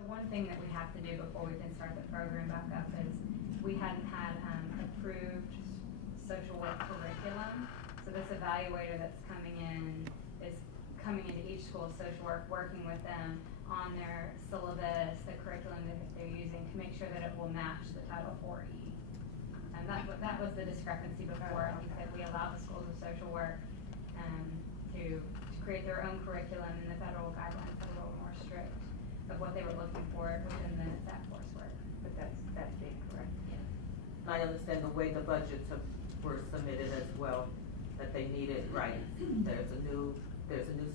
So one thing that we have to do before we can start the program back up is we hadn't had approved social work curriculum. So this evaluator that's coming in is coming into each school's social work, working with them on their syllabus, the curriculum that they're using to make sure that it will match the Title IV. And that was the discrepancy before. We said we allowed the schools of social work to create their own curriculum, and the federal guidelines are a little more strict of what they were looking for within that coursework. But that's being correct. Yeah. I understand the way the budgets were submitted as well, that they needed, right, there's a new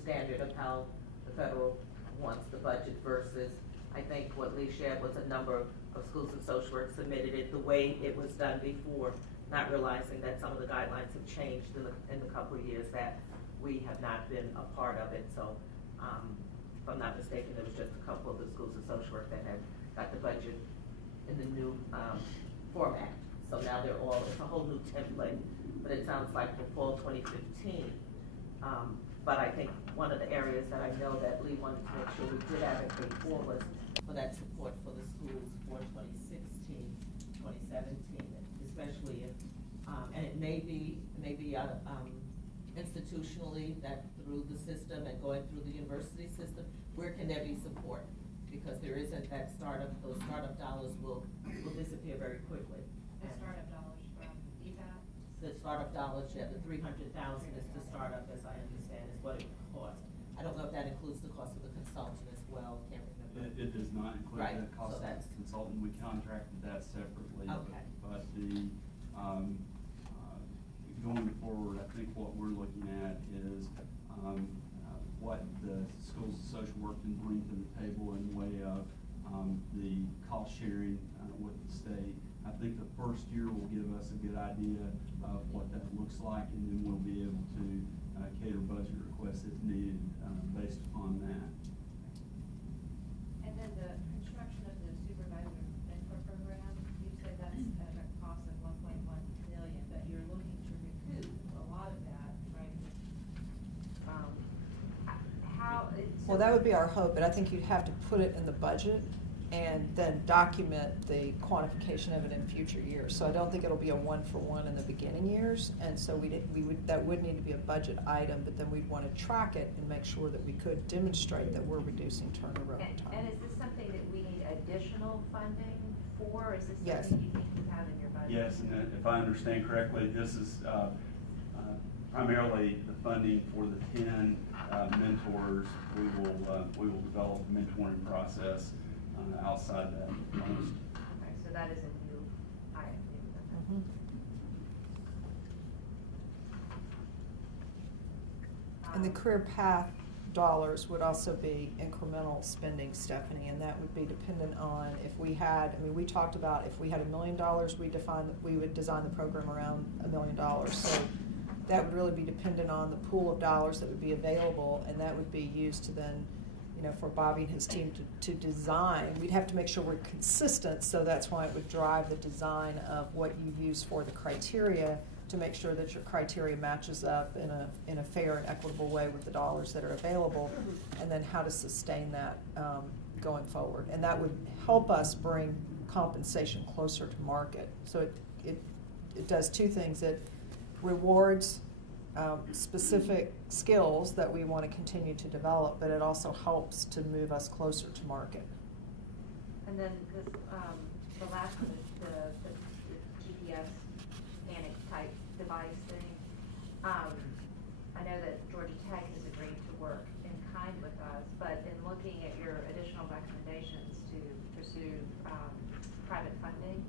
standard of how the federal wants the budget versus, I think what Lee shared was a number of schools of social work submitted it the way it was done before, not realizing that some of the guidelines have changed in the couple of years that we have not been a part of it. So, if I'm not mistaken, there was just a couple of the schools of social work that had got the budget in the new format. So now it's a whole new template, but it sounds like for fall 2015. But I think one of the areas that I know that Lee wanted to make sure we did advocate for was for that support for the schools for 2016, 2017, especially if, and it may be institutionally that through the system and going through the university system, where can there be support? Because there isn't that those startup dollars will disappear very quickly. The startup dollars from EFAT? The startup dollars, yeah, the $300,000 is the startup, as I understand, is what it would cost. I don't know if that includes the cost of the consultant as well, can't remember. It does not include Right, the cost so of the consultant. We contracted that separately. Okay. But the, going forward, I think what we're looking at is what the schools of social work can bring to the table in way of the cost sharing with the state. I think the first year will give us a good idea of what that looks like, and then we'll be able to cater budget requests if needed based upon that. And then the construction of the supervisor mentor program, you said that's at a cost of $1.1 million, but you're looking to recoup a lot of that, right? Well, that would be our hope, but I think you'd have to put it in the budget and then document the quantification of it in future years. So I don't think it'll be a one-for-one in the beginning years, and so that would need to be a budget item, but then we'd want to track it and make sure that we could demonstrate that we're reducing turnover over time. And is this something that we need additional funding for, or is this Yes. something you think you have in your budget? Yes, and if I understand correctly, this is primarily the funding for the 10 mentors. We will develop a mentoring process outside that. Okay, so that is a new item. Mhm. And the career path dollars would also be incremental spending, Stephanie, and that would be dependent on if we had, I mean, we talked about if we had $1 million, we would design the program around $1 million. So that would really be dependent on the pool of dollars that would be available, and that would be used to then, for Bobby and his team to design. We'd have to make sure we're consistent, so that's why it would drive the design of what you use for the criteria to make sure that your criteria matches up in a fair and equitable way with the dollars that are available, and then how to sustain that going forward. And that would help us bring compensation closer to market. So it does two things. It rewards specific skills that we want to continue to develop, but it also helps to move us closer to market. And then the last one is the GPS panic type device thing. I know that Georgia Tech has agreed to work in kind with us, but in looking at your additional recommendations to pursue private funding,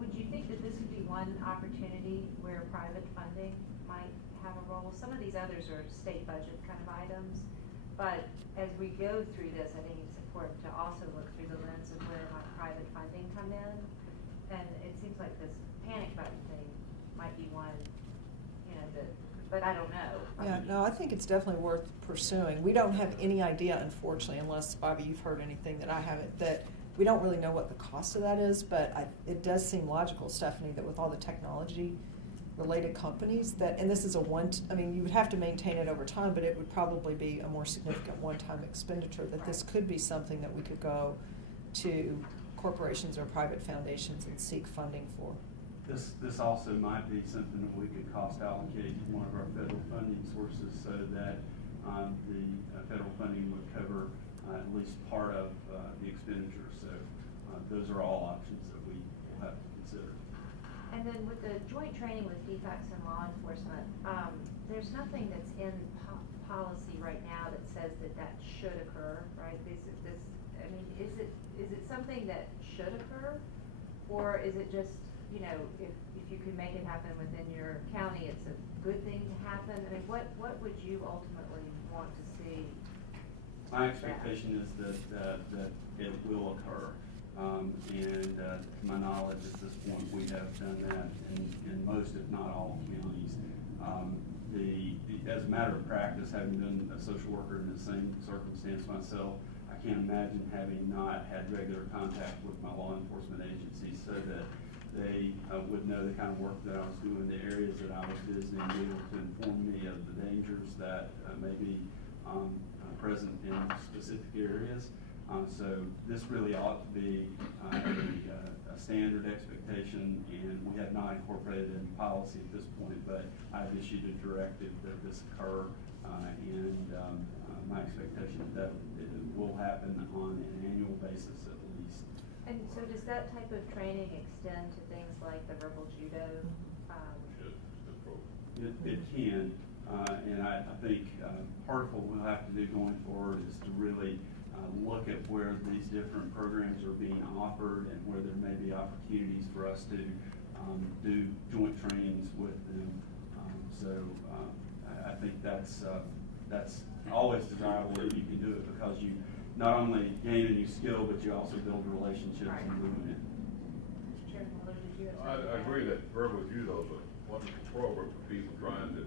would you think that this would be one opportunity where private funding might have a role? Some of these others are state budget kind of items, but as we go through this, I think it's important to also look through the lens of where might private funding come in. And it seems like this panic button thing might be one, but I don't know. Yeah, no, I think it's definitely worth pursuing. We don't have any idea, unfortunately, unless, Bobby, you've heard anything that I haven't, that we don't really know what the cost of that is, but it does seem logical, Stephanie, that with all the technology related companies that, and this is I mean, you would have to maintain it over time, but it would probably be a more significant one-time expenditure, that this could be something that we could go to corporations or private foundations and seek funding for. This also might be something that we could cost allocate to one of our federal funding sources so that the federal funding would cover at least part of the expenditure. So those are all options that we will have to consider. And then with the joint training with DFACS and law enforcement, there's nothing that's in policy right now that says that should occur, right? I mean, is it something that should occur? Or is it just, you know, if you can make it happen within your county, it's a good thing to happen? I mean, what would you ultimately want to see? My expectation is that it will occur. And to my knowledge, at this point, we have done that in most, if not all, counties. As a matter of practice, having been a social worker in the same circumstance myself, I can't imagine having not had regular contact with my law enforcement agencies so that they would know the kind of work that I was doing, the areas that I was visiting, be able to inform me of the dangers that may be present in specific areas. So this really ought to be a standard expectation, and we have not incorporated it in policy at this point, but I've issued a directive that this occur, and my expectation is that it will happen on an annual basis at least. And so does that type of training extend to things like the verbal judo? It can, and I think part of what we'll have to do going forward is to really look at where these different programs are being offered and where there may be opportunities for us to do joint trainings with them. I think that's always desirable if you can do it, because you not only gain a new skill, but you also build relationships Right. in doing it. Mr. Chairman, Miller, did you have I something? agree that verbal judo is a wonderful program for people trying to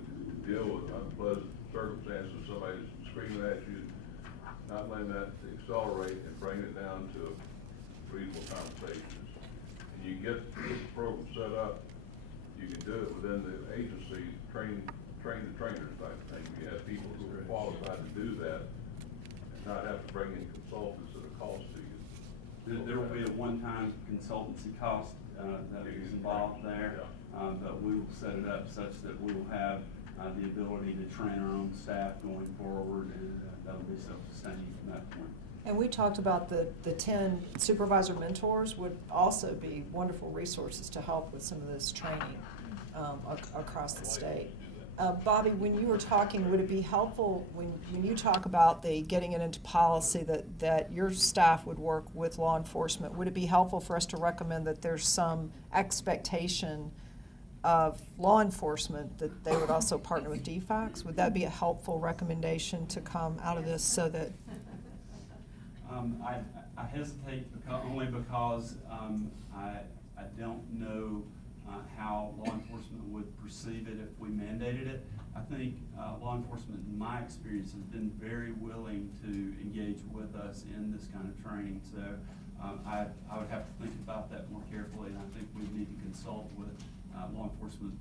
deal with unpleasant circumstances, somebody's screaming at you, not letting that accelerate and bring it down to reasonable conversations. And you get this program set up, you can do it within the agency, train the trainers type of thing. You have people who are qualified to do that and not have to bring in consultants at a cost to you. There will be a one-time consultancy cost that is involved there, but we will set it up such that we will have the ability to train our own staff going forward, and that will be self-sustaining from that point. And we talked about the 10 supervisor mentors would also be wonderful resources to help with some of this training across the state. Bobby, when you were talking, would it be helpful when you talk about getting it into policy that your staff would work with law enforcement, would it be helpful for us to recommend that there's some expectation of law enforcement that they would also partner with DFACS? Would that be a helpful recommendation to come out of this so that? I hesitate only because I don't know how law enforcement would perceive it if we mandated it. I think law enforcement, in my experience, has been very willing to engage with us in this kind of training. So I would have to think about that more carefully, and I think we need to consult with law enforcement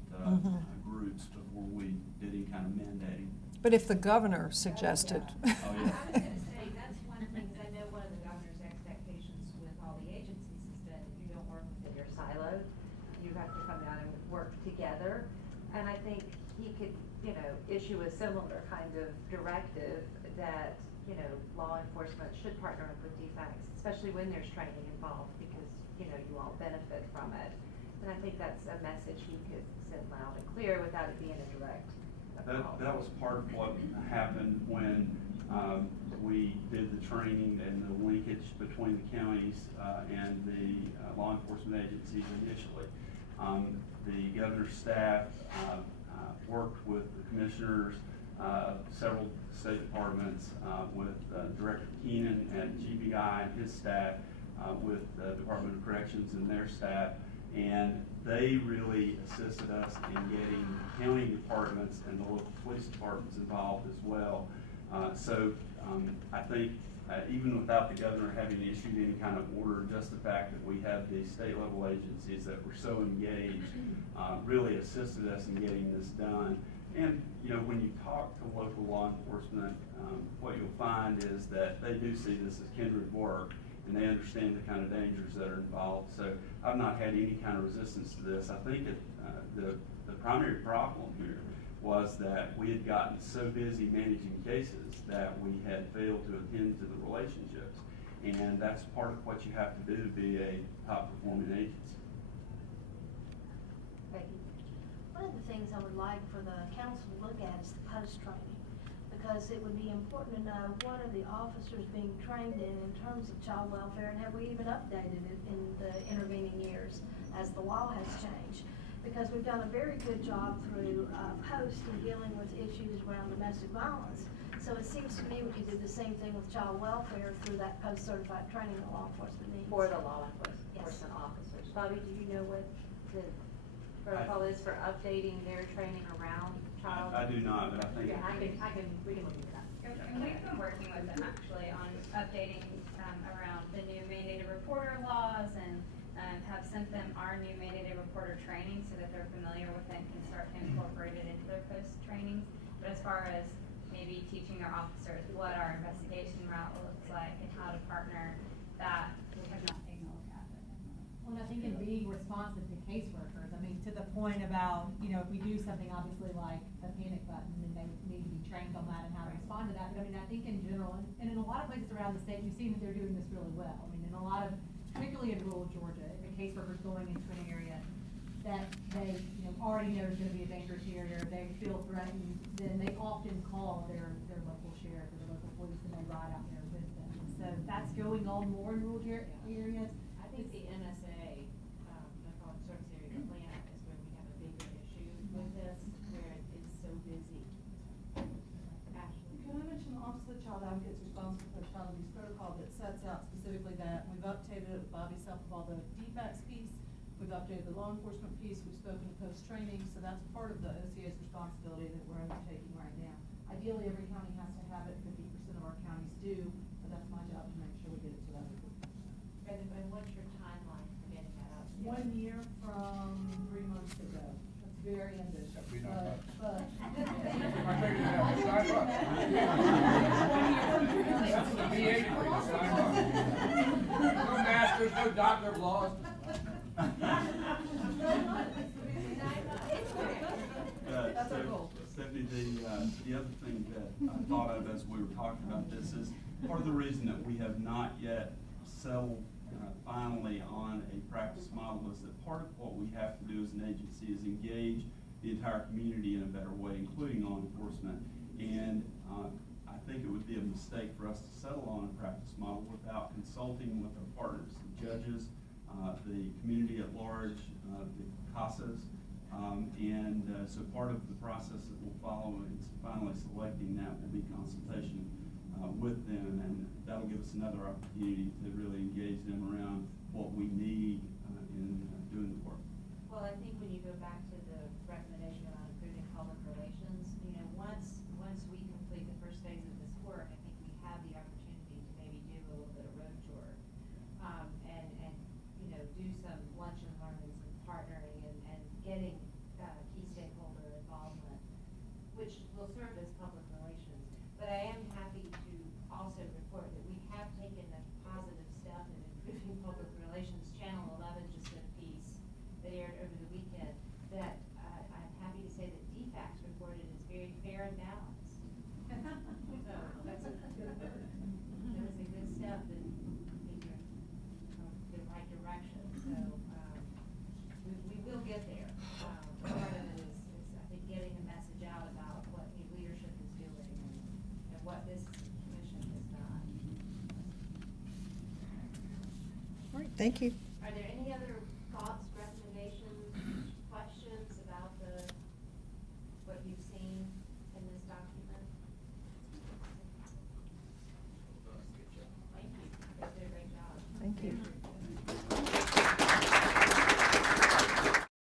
groups before we did any kind of mandating. But if the governor suggested. Oh, yeah. I was gonna say, that's one thing, I know one of the governor's expectations with all the agencies is that you don't work within your Siloed, you have to come down and work together. And I think he could, you know, issue a similar kind of directive that, you know, law enforcement should partner up with DFACS, especially when there's training involved, because, you know, you all benefit from it. And I think that's a message he could send loud and clear without it being a direct. That was part of what happened when we did the training and the linkage between the counties and the law enforcement agencies initially. The governor's staff worked with the commissioners, several state departments, with Director Keenan at GBI and his staff, with the Department of Corrections and their staff. And they really assisted us in getting the county departments and the local police departments involved as well. So I think even without the governor having issued any kind of order, just the fact that we have these state level agencies that were so engaged, really assisted us in getting this done. And, you know, when you talk to local law enforcement, what you'll find is that they do see this as kindred work, and they understand the kind of dangers that are involved. So I've not had any kind of resistance to this. I think the primary problem here was that we had gotten so busy managing cases that we had failed to attend to the relationships. And that's part of what you have to do to be a top performing agency. Becky? One of the things I would like for the council to look at is the post-training, because it would be important to know what are the officers being trained in terms of child welfare, and have we even updated it in the intervening years as the law has changed? Because we've done a very good job through post in dealing with issues around domestic violence. So it seems to me we could do the same thing with child welfare through that post-certified training that law enforcement needs. For the law enforcement officers. Bobby, do you know what the protocol is for updating their training around child? I do not, but I think. Yeah, we can look into that. And we've been working with them actually on updating, around the new mandated reporter laws, and have sent them our new mandated reporter training so that they're familiar with it and can start to incorporate it into their post trainings. But as far as maybe teaching their officers what our investigation route looks like and how to partner, that we have not taken a look at. Well, I think in being responsive to caseworkers, I mean, to the point about, you know, if we do something obviously like a panic button, then they need to be trained on that and how to respond to that. But I mean, I think in general, and in a lot of places around the state, we've seen that they're doing this really well. I mean, in a lot of, particularly in rural Georgia, if a caseworker's going into an area that they, you know, already know is gonna be a dangerous area, or they feel threatened, then they often call their local sheriff or the local police, and they ride out there with them. And so that's going on more in rural areas. I think the NSA, Metropolitan Service Area Atlanta, is where we have a bigger issue with this, where it's so busy. Ashley? Can I mention the Office of the Child Advocates responsible for the child abuse protocol that sets out specifically that? We've updated it with Bobby South of all the DFACS piece. We've updated the law enforcement piece. We've spoken to post-training. So that's part of the OCA's responsibility that we're undertaking right now. Ideally, every county has to have it. 50% of our counties do, but that's my job to make sure we get it to them. And what's your timeline for getting that out? 1 year from 3 months ago. That's very ambitious. That'd be not much. But. I think you have to sign up. That's the VA degree, to sign up. No masters, no doctor of laws. That's our goal. Stephanie, the other thing that I thought of as we were talking about this is part of the reason that we have not yet settled finally on a practice model is that part of what we have to do as an agency is engage the entire community in a better way, including law enforcement. And I think it would be a mistake for us to settle on a practice model without consulting with our partners, the judges, the community at large, the CASAs. So part of the process that we'll follow in finally selecting that will be consultation with them, and that'll give us another opportunity to really engage them around what we need in doing the work. Well, I think when you go back to the recommendation around improving public relations, you know, once we complete the first phase of this work, I think we have the opportunity to maybe do a little bit of road tour, and you know, do some lunch and learns and partnering and getting key stakeholder involvement, which will serve as public relations. But I am happy to also report that we have taken a positive step in improving public relations. Channel 11 just did a piece that aired over the weekend that I'm happy to say that DFACS reported is very fair and balanced. So that's a good, that is a good step that I think you're in the right direction. So we will get there. Part of it is I think getting a message out about what new leadership is doing and what this commission has done. All right, thank you.